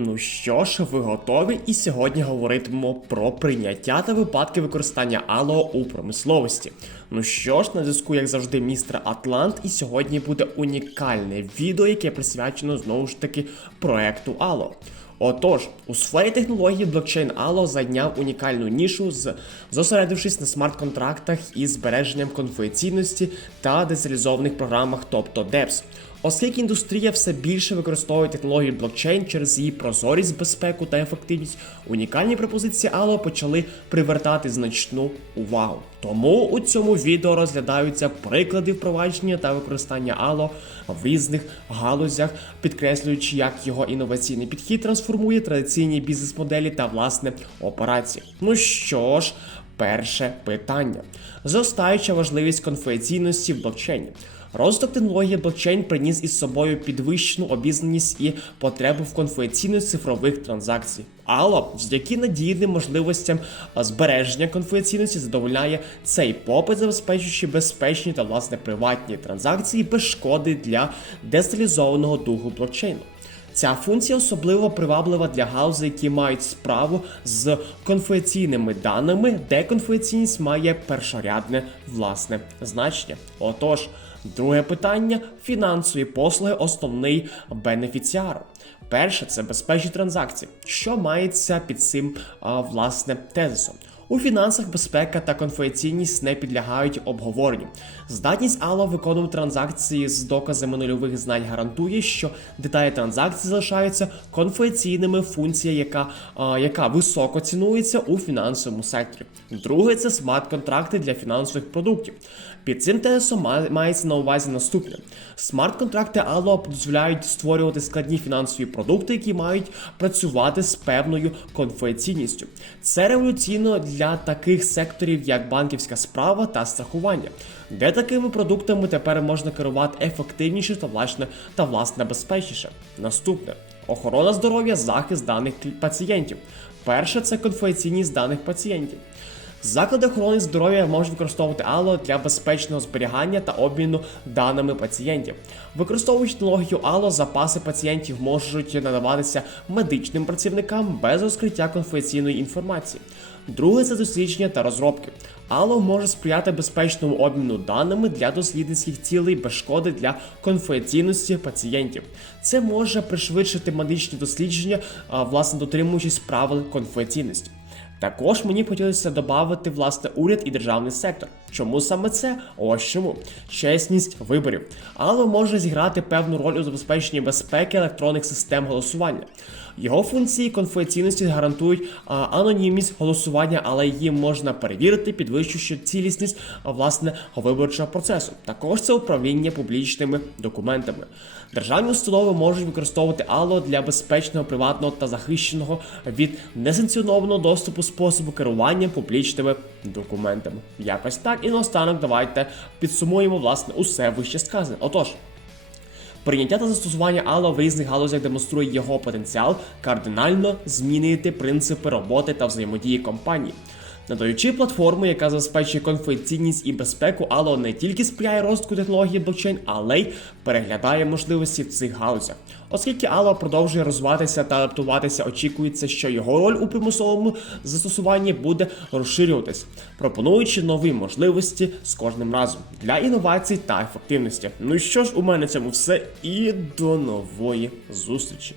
Ну що ж, ви готові? І сьогодні говоритимемо про прийняття та випадки використання ало у промисловості. Ну що ж, на зв'язку, як завжди, містер Атлант, і сьогодні буде унікальне відео, яке присвячено знову ж таки проекту Алло. Отож, у сфері технології блокчейн Allo зайняв унікальну нішу, з зосередившись на смарт-контрактах із збереженням конфіденційності та децентралізованих програмах, тобто DEPS. Оскільки індустрія все більше використовує технології блокчейн через її прозорість, безпеку та ефективність, унікальні пропозиції Allo почали привертати значну увагу. Тому у цьому відео розглядаються приклади впровадження та використання Allo в різних галузях, підкреслюючи, як його інноваційний підхід трансформує традиційні бізнес-моделі та власне операції. Ну що ж, перше питання: зростаюча важливість конфіденційності в блокчейні. Розвиток технології блокчейн приніс із собою підвищену обізнаність і потребу в конфіденційності цифрових транзакцій. Алло, завдяки надійним можливостям збереження конфіденційності задовольняє цей попит, забезпечуючи безпечні та власне приватні транзакції без шкоди для децентралізованого духу блокчейну. Ця функція особливо приваблива для галузей, які мають справу з конфіденційними даними, де конфіденційність має першорядне власне значення. Отож, друге питання: фінансові послуги, основний бенефіціар. Перше це безпечні транзакції, що мається під цим а, власне тезисом. У фінансах безпека та конфіденційність не підлягають обговоренню. Здатність Allo виконувати транзакції з доказами нульових знань гарантує, що деталі транзакції залишаються конфіденційними, функція, яка, а, яка високо цінується у фінансовому секторі. Друге це смарт-контракти для фінансових продуктів. Під цим тезисом мається на увазі наступне: смарт-контракти Allo дозволяють створювати складні фінансові продукти, які мають працювати з певною конфіденційністю. Це революційно для таких секторів, як банківська справа та страхування, де такими продуктами тепер можна керувати ефективніше та власне та власне безпечніше. Наступне охорона здоров'я, захист даних пацієнтів. Перше це конфіденційність даних пацієнтів. Заклади охорони здоров'я можуть використовувати Allo для безпечного зберігання та обміну даними пацієнтів. Використовуючи технологію Allo, запаси пацієнтів можуть надаватися медичним працівникам без розкриття конфіденційної інформації. Друге це дослідження та розробки. Allo може сприяти безпечному обміну даними для дослідницьких цілей без шкоди для конфіденційності пацієнтів. Це може пришвидшити медичні дослідження, власне дотримуючись правил конфіденційності. Також мені хотілося додати власне уряд і державний сектор. Чому саме це? Ось чому чесність виборів. Але може зіграти певну роль у забезпеченні безпеки електронних систем голосування. Його функції конфіденційності гарантують анонімність голосування, але її можна перевірити, підвищуючи цілісність власне виборчого процесу. Також це управління публічними документами. Державні установи можуть використовувати Allo для безпечного, приватного та захищеного від несанкціонованого доступу способу керування публічними документами. Якось так. І наостанок давайте підсумуємо власне усе вище сказане. Отож. Прийняття та застосування Allo в різних галузях демонструє його потенціал кардинально змінити принципи роботи та взаємодії компанії. Надаючи платформу, яка забезпечує конфіденційність і безпеку, Allo не тільки сприяє розвитку технології блокчейн, але й переглядає можливості в цих галузях. Оскільки Allo продовжує розвиватися та адаптуватися, очікується, що його роль у примусовому застосуванні буде розширюватись, пропонуючи нові можливості з кожним разом для інновацій та ефективності. Ну що ж, у мене цьому все і до нової зустрічі.